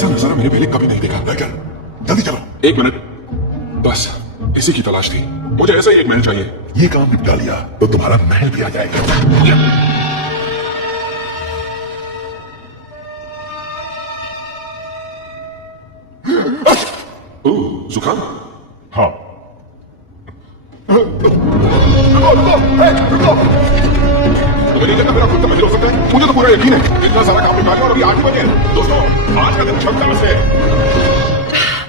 ऐसा नजारा मैंने पहले कभी नहीं देखा। राइटर, जल्दी चलो। 1 मिनट, बस इसी की तलाश थी। मुझे ऐसा ही एक महल चाहिए। ये काम निपटा लिया तो तुम्हारा महल भी आ जाएगा। जुकाम? हाँ। रुको। तुम्हें नहीं लगता मेरा खुद का महल हो सकता है? मुझे तो पूरा यकीन है। इतना सारा काम निपटा लिया और अभी 8 ही बजे। दोस्तों, आज का दिन झकास है।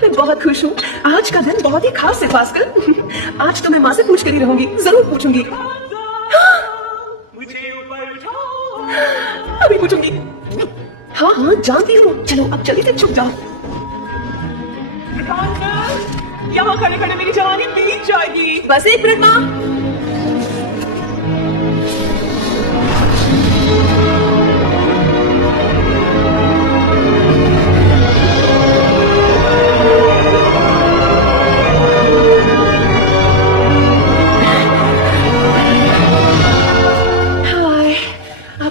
मैं बहुत खुश हूँ। आज का दिन बहुत ही खास है भास्कर। आज तो मैं माँ से पूछ कर ही रहूंगी, जरूर पूछूंगी। अभी पूछूंगी। हाँ हाँ जानती हूँ। चलो अब जल्दी से छुप जाओ। यहाँ खड़े खड़े मेरी जवानी बीत जाएगी। बस 1 मिनट माँ।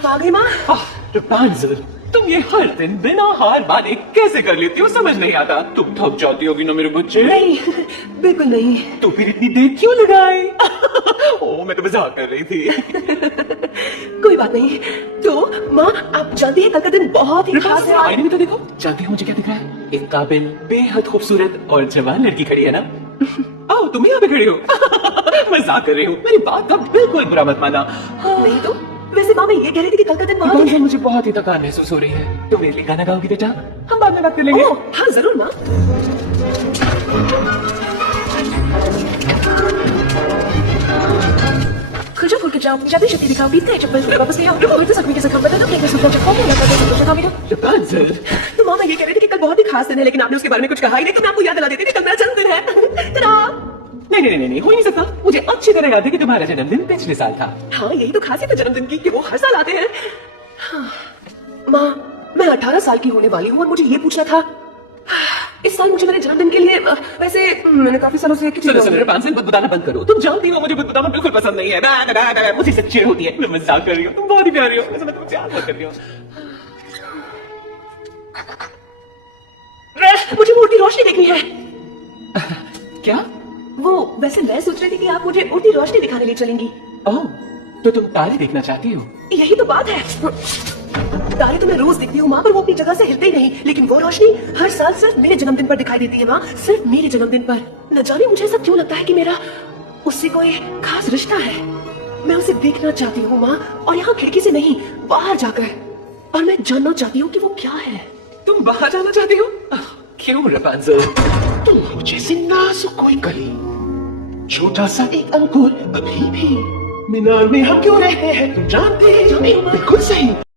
आ गई माँ। रापुंज़ेल, तुम ये हर दिन बिना हार माने कैसे कर लेती हो, समझ नहीं आता। तुम थक जाती होगी ना मेरे बच्चे। नहीं, बिल्कुल नहीं। तो फिर इतनी देर क्यों लगाई? ओ, मैं तो मजाक कर रही थी। कोई बात नहीं। तो माँ, आप जानती है कल का दिन बहुत ही खास है। आईने में तो देखो, जानती हो मुझे क्या दिख रहा है? एक काबिल, बेहद खूबसूरत और जवान लड़की खड़ी है ना। आओ, तुम यहाँ पे खड़ी हो। मजाक कर रही हो, मेरी बात का बिल्कुल बुरा मत माना। नहीं तो वैसे माँ, मैं ये कह रही थी कि कल का दिन बहुत है। मुझे बहुत ही थकान महसूस हो रही है। तुम मेरे लिए गाना गाओगी बेटा? हम बाद में बात कर लेंगे। हाँ जरूर माँ। खुल के जाओ, जादू शक्ति दिखाओ, बीतते हैं चप्पल वापस ले आओ। रुको, इतने जख्मी के जख्म बता दो, क्या सुनता चप्पल में लगा दो, संतोष का वीडियो। रापुंज़ेल, तो माँ, मैं ये कह रही थी कि कल बहुत ही खास दिन है, लेकिन आपने उसके बारे में कुछ कहा ही नहीं। तो मैं आपको याद दिला देती थी कल मेरा जन्मदिन है। तना नहीं, हो ही नहीं सकता। मुझे अच्छी तरह याद है कि तुम्हारा जन्मदिन पिछले साल था। हाँ, यही तो खासियत है जन्मदिन की कि वो हर साल आते हैं। हाँ। माँ, मैं 18 साल की होने वाली हूँ और मुझे ये पूछना था, इस साल मुझे मेरे जन्मदिन के लिए वैसे मैंने काफी सालों से सुनो रापुंज़ेल, बुदबुदाना बंद करो। तुम जानती हो मुझे बुदबुदाना बिल्कुल पसंद नहीं है। मुझे इससे चिढ़ होती है। मैं मजाक कर रही हूँ, तुम बहुत ही प्यारी हो। वैसे मैं तुमसे याद कर रही हूँ। मुझे वो उड़ती रोशनी देखनी है। क्या? वो वैसे मैं सोच रही थी कि आप मुझे उड़ती रोशनी दिखाने ले चलेंगी। ओह, तो तुम तारे देखना चाहती हो? यही तो बात है। तारे तो मैं रोज देखती हूँ माँ, पर वो अपनी जगह से हिलते ही नहीं। लेकिन वो रोशनी हर साल सिर्फ मेरे जन्मदिन पर दिखाई देती है माँ, सिर्फ मेरे जन्मदिन पर। न जाने मुझे ऐसा क्यों लगता है कि मेरा उससे कोई खास रिश्ता है। मैं उसे देखना चाहती हूँ माँ, और यहाँ खिड़की से नहीं, बाहर जाकर। और मैं जानना चाहती हूँ कि वो क्या है। तुम बाहर जाना चाहती हो? क्यों रापुंज़ेल? तुम हो जैसे नाजुक कोई कली, छोटा सा एक अंकुर, अभी भी मीनार में हम क्यों रहते हैं? तुम जानते हैं, बिल्कुल सही।